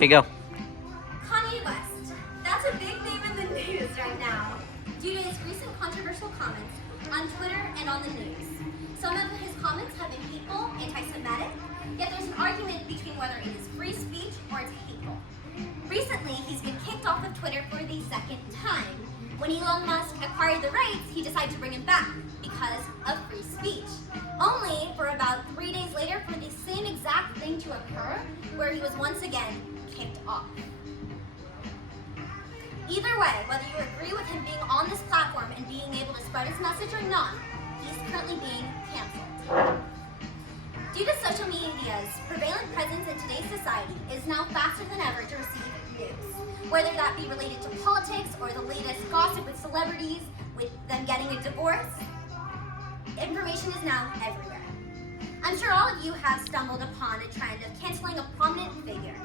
Okay, go. Kanye West. That's a big name in the news right now due to his recent controversial comments on Twitter and on the news. Some of his comments have been hateful, anti-Semitic, yet there's an argument between whether it is free speech or it's hateful. Recently, he's been kicked off of Twitter for the second time. When Elon Musk acquired the rights, he decided to bring him back because of free speech. Only for about 3 days later for the same exact thing to occur, where he was once again kicked off. Either way, whether you agree with him being on this platform and being able to spread his message or not, he's currently being canceled. Due to social media's prevalent presence in today's society, it is now faster than ever to receive news, whether that be related to politics or the latest gossip with celebrities, with them getting a divorce. Information is now everywhere. I'm sure all of you have stumbled upon a trend of canceling a prominent figure.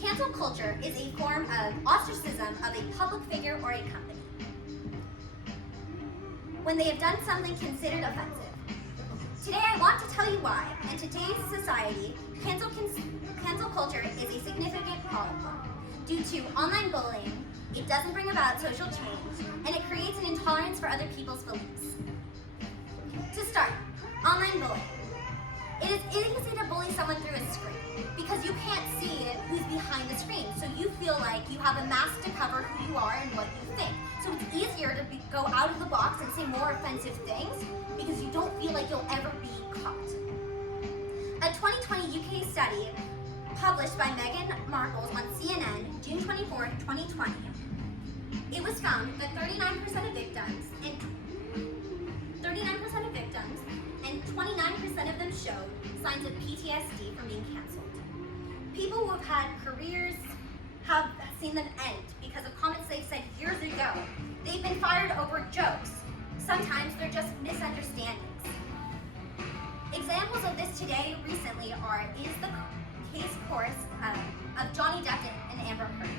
Cancel culture is a form of ostracism of a public figure or a company when they have done something considered offensive. Today I want to tell you why. In today's society, cancel culture is a significant problem. Due to online bullying, it doesn't bring about social change, and it creates an intolerance for other people's beliefs. To start, online bullying. It is easy to bully someone through a screen because you can't see who's behind the screen, so you feel like you have a mask to cover who you are and what you think. So it's easier to go out of the box and say more offensive things because you don't feel like you'll ever be caught. A 2020 UK study published by Meghan Markle on CNN, June 24, 2020, it was found that 39% of victims and 29% of them showed signs of PTSD from being canceled. People who have had careers have seen them end because of comments they've said years ago. They've been fired over jokes. Sometimes they're just misunderstandings. Examples of this today recently is the case course of Johnny Depp and Amber Heard.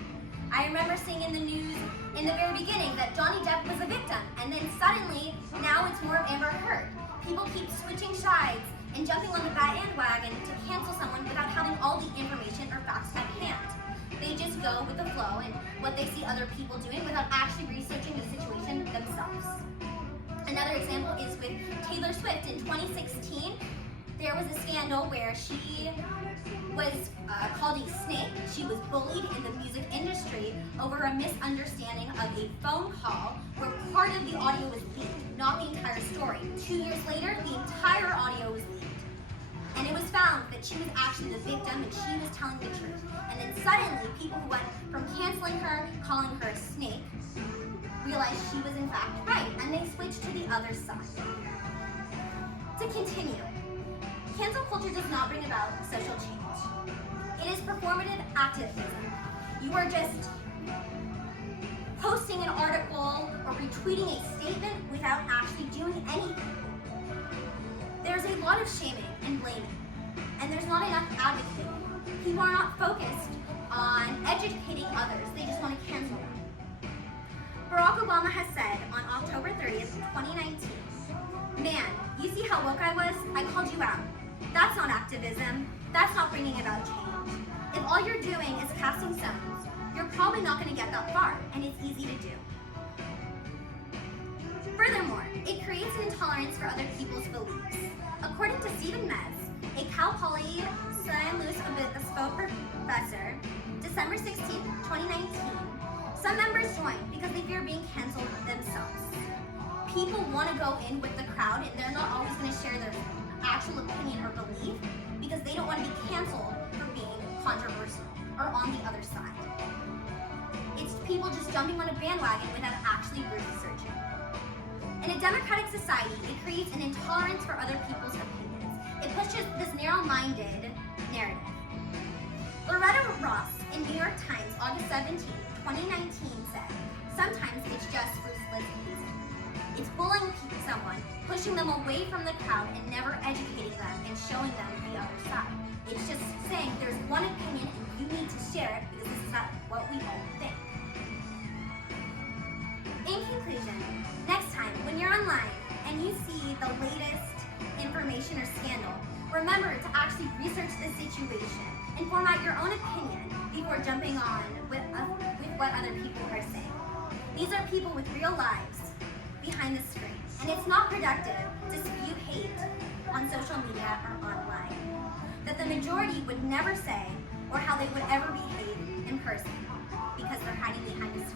I remember seeing in the news in the very beginning that Johnny Depp was a victim, and then suddenly now it's more of Amber Heard. People keep switching sides and jumping on the bandwagon to cancel someone without having all the information or facts at hand. They just go with the flow and what they see other people doing without actually researching the situation themselves. Another example is with Taylor Swift. In 2016, there was a scandal where she was called a snake. She was bullied in the music industry over a misunderstanding of a phone call where part of the audio was leaked, not the entire story. 2 years later, the entire audio was leaked. And it was found that she was actually the victim and she was telling the truth. And then suddenly, people who went from canceling her, calling her a snake, realized she was in fact right, and they switched to the other side. To continue, cancel culture does not bring about social change. It is performative activism. You are just posting an article or retweeting a statement without actually doing anything. There's a lot of shaming and blaming, and there's not enough advocating. People are not focused on educating others, they just want to cancel them. Barack Obama has said on October 30th, 2019, "Man, you see how woke I was? I called you out. That's not activism. That's not bringing about change. If all you're doing is casting stones, you're probably not going to get that far, and it's easy to do." Furthermore, it creates an intolerance for other people's beliefs. According to Stephen Metz, a Cal Poly San Luis Obispo professor, December 16, 2019, some members joined because they fear being canceled themselves. People want to go in with the crowd and they're not always going to share their actual opinion or belief because they don't want to be canceled for being controversial or on the other side. It's people just jumping on a bandwagon without actually researching. In a democratic society, it creates an intolerance for other people's opinions. It pushes this narrow-minded narrative. Loretta Ross in New York Times, August 17, 2019 said, "Sometimes it's just ruthless hazing. It's bullying someone, pushing them away from the crowd and never educating them and showing them the other side. It's just saying there's one opinion and you need to share it because this is not what we all think." In conclusion, next time when you're online and you see the latest information or scandal, remember to actually research the situation and form out your own opinion before jumping on with what other people are saying. These are people with real lives behind the screen, and it's not productive to spew hate on social media or online that the majority would never say or how they would ever behave in person because they're hiding behind a screen.